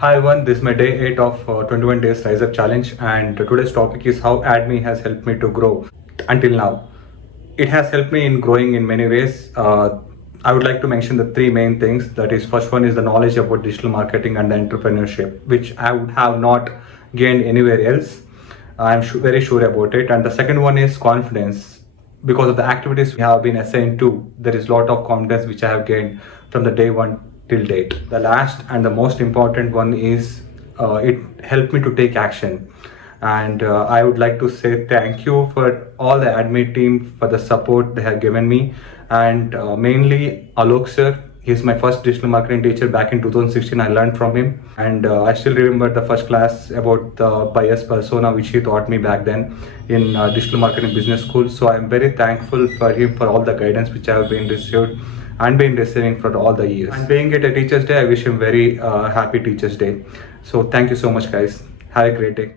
Hi everyone, this is my day 8 of 21 days Rise Up Challenge, and today's topic is how AADME has helped me to grow until now. It has helped me in growing in many ways. I would like to mention the three main things. That is, first one is the knowledge about digital marketing and the entrepreneurship, which I would have not gained anywhere else. I'm very sure about it. And the second one is confidence. Because of the activities we have been assigned to, there is a lot of confidence which I have gained from the day one till date. The last and the most important one is it helped me to take action. And I would like to say thank you for all the AADME team for the support they have given me, and mainly Alok sir. He's my first digital marketing teacher back in 2016. I learned from him, and I still remember the first class about the bias persona which he taught me back then in digital marketing business school. So I'm very thankful for him for all the guidance which I have been received and been receiving for all the years. And being it a Teachers Day, I wish him very happy Teachers Day. So thank you so much, guys. Have a great day.